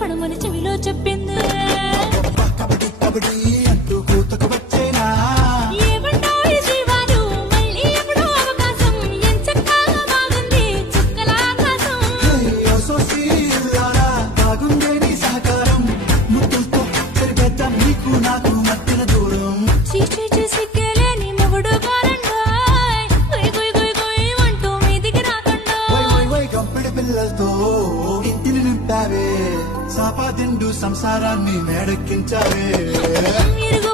పడమని చెవిలో చెప్పింది. కబడ్డీ కబడ్డీ అంటూ కూతకు వచ్చేనా ఏమంటావు ఈ జీవాలు మళ్ళీ ఎప్పుడో అవకాశం ఎంచక్కా బాగుంది చుక్కల ఆకాశం. బాగుందే నీ సహకారం ముద్దులతో సరిపెద్దాం నీకు నాకు మధ్యన దూరం. చీచీ సిగ్గేలేని మొగుడు కారండాయ్ గుయ్ గుయ్ గుయ్ గుయ్ అంటూ మీదికి రాకండాయ్. కంపెడి పిల్లలతో ఇంటిని నింపావే సాపాదిండు సంసారాన్ని మేడెక్కించావే. ఇరుగు